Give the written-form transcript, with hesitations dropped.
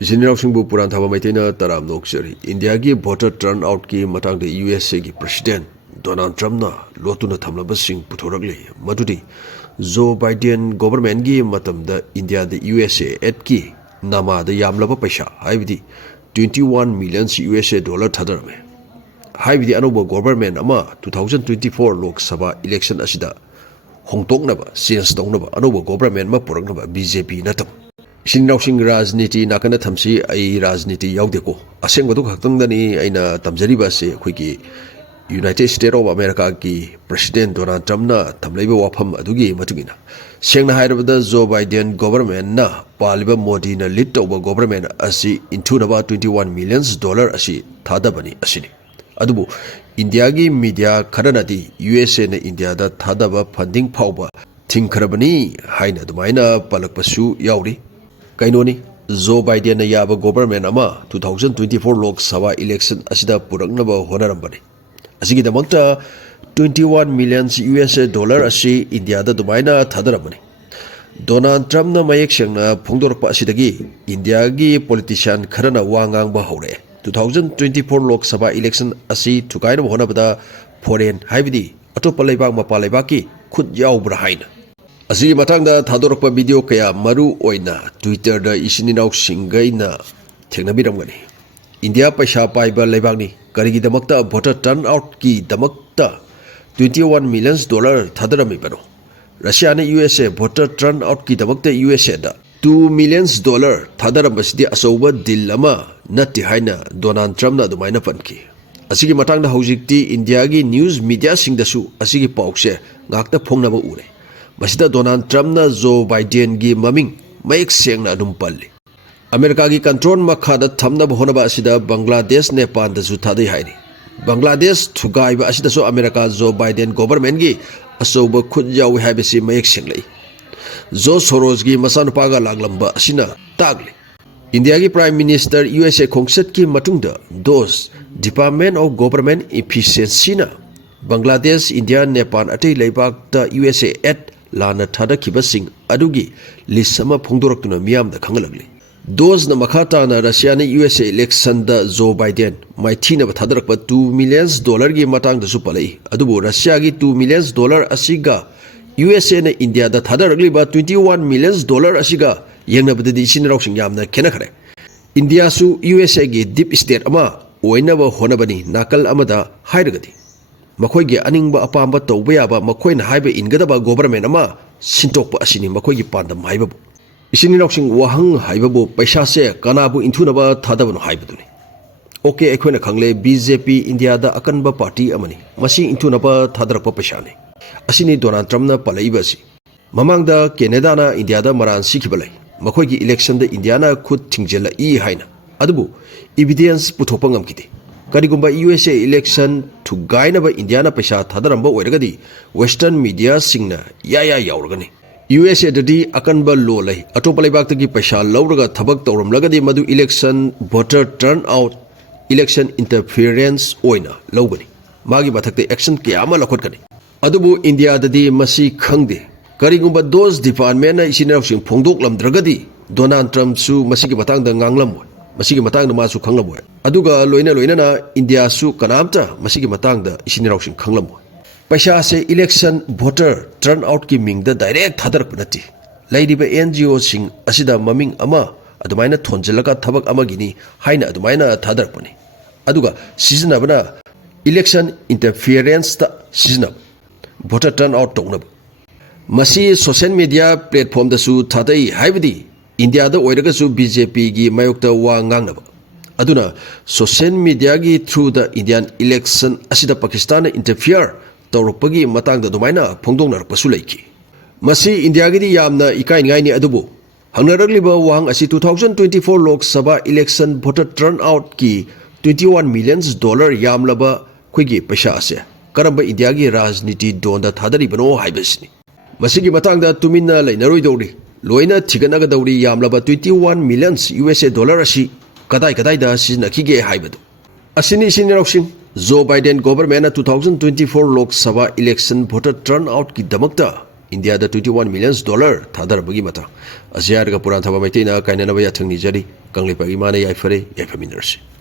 Jinirausingbu Puran Thaba Maitena Taram Noksari, India gi voter turnout ki matang the USA gi President Donald Trump na lotuna thamlaba sing puthoragli madudi Joe Biden government gi matam da India the USA at ki nama da yamlaba paisa haibidi 21 million USA dollar thadarame haibidi anoba government ama 2024 Lok Sabha election asida hongtoknaba change tongnaba anoba government ma puraknaba BJP natam Shinrausing Rajniti Nakana Tamsi, I Rajniti Yaudeko. A single Haktangani in a Tamzaribase, Quickie, United States of America, President Donald Trump, Tamleba Wapam Adugi Matugina. Sing the height of the Joe Biden government, na, Paliba Modina lit over government as she into about $21 million as she Thadabani Asini. Adubu, Indiagi media Karanati, USA and India that Thadaba funding power. Tinkarabani, Haina Dumaina, Palakpasu, Yauri. Kainoni, Joe Biden na yaba government ama 2024 Lok Sabha election asida puraknaba Hotnarambra. Asigi damakta 21 million US dollar asi India da dumaina thadaramani. Donald Trump na mayek siyang phongdorpa asidagi India gi politician kharana wangang ba hore. 2024 Lok Sabha election asi Thugainaba honabada foreign haibidi atopa leibak mapa leibaki khut yaubra haina. Asigi matangda thadorokpa video kaya maru oina Twitter da isininaw singaina thengnabiramgani. India paisa paiba leibakni karigi damakta voter turnout ki damakta 21 million dollar thadarami bano. Russia na USA voter turnout ki damakta USA da 2 million dollar thadarambasidi asoba deal ama natti haina Donald Trump na dumaina panki. Asigi matangda hojikti India gi news media singdasu asigi paukse ngakta phongnaba ure. Masida Donald Trump na Joe Biden gi maming mayek seng na dumpalli. America gi control makhada thamna bahonaba asida Bangladesh Nepal da su thadai haini. Bangladesh thugaiba asida so America Joe Biden government gi asoba khut yawi haibesi mayek seng lai. Joe Soros gi masanupaga laglamba asina tagli. India gi Prime Minister USA Khongset ki matungda DOS Department of Government Efficiency na Bangladesh India Nepal atei leibak da USA at Lana Thada Kibasing Adugi Lisama Pongdoraktuna Miam the Kangalagli. Those na Makata na Russia na USA election da Joe Biden, my tina Thadarakpa $2 million gi matang the supalay. Adubo Russia gi $2 million asiga. USA na India da Thadaragli ba $21 million asiga. Yang na badadi sinrausing yam na kenakare. India su USA gi deep state ama oinaba honabani nakal amada hairagati. Makoy aning ba apamba tawba yaba makoy na haiba ingadaba government ama sintokpa asini makoy pandam haibabu. Isini noksing wahang haibabu paisa se kanabu intunaba thadabano haibaduni. Okay ekhoina khangle BJP India da akanba party amani. Masi intunaba thadarakpa paisa ne. Asini Donald Trump na palaiba si. Mamang da Canada na India da maran sikibalai. Makoy gi election da India na khut thingjela I haina. Adubu evidence puthokpa ngamkiti. Karigumba USA election to Thugainaba Indiana paisa thadaramba oiragadi Western media singna yaya yauragani. USA dadi akanba law lai atopa leibakta paisa lauraga thabak tawramlagadi madu election voter turnout election interference oina lawgani. Magi bathakte action kiyama lakhotkani. Adubu India dadi masi khangde. Karigumba those department na isinawsing phongdoklamdragadi Donald Trump su masigi batangda nganglamwa. Masigi matang na masu khanglamoy. Aduga loina na India su kanamta masigi matang da isinirausing khanglamoy. Paisa se election voter turnout ki mingda direct thadar punati. Lady ba NGO sing asida maming ama adumaina thonjelaga thabak amagini haina adumaina thadar puni. Aduga season abana election interference ta season voter turnout tongna. Masi social media platform da su thadai haibidi India da oiragasu BJP gi mayokta wa ngangnaba. Aduna social media gi through the Indian election asida Pakistan interfere tawrupagi matangda dumaina phongdongnarakpasu leiki. Masi India gi yamna ikai ngai ni adubu hangnaragliba wang asi 2024 Lok Sabha election voter turnout ki $21 million yamlaba khigi paisa ase karamba India gi rajniti donda thadari bano haibasni. Masigi matangda tuminna leinaroi dori Loina Tiganaga Dowry Yamlaba 21 million USA dollar asi kadai da sinakige haibadu. Asini sinirausing Joe Biden government 2024 Lok Sabha election voter turnout ki damakta India da $21 million thadarbagi mata. Asia ga puran thaba maitena kainana ba yathang ni jari kanglipagi mana yaifare yaifaminarsi.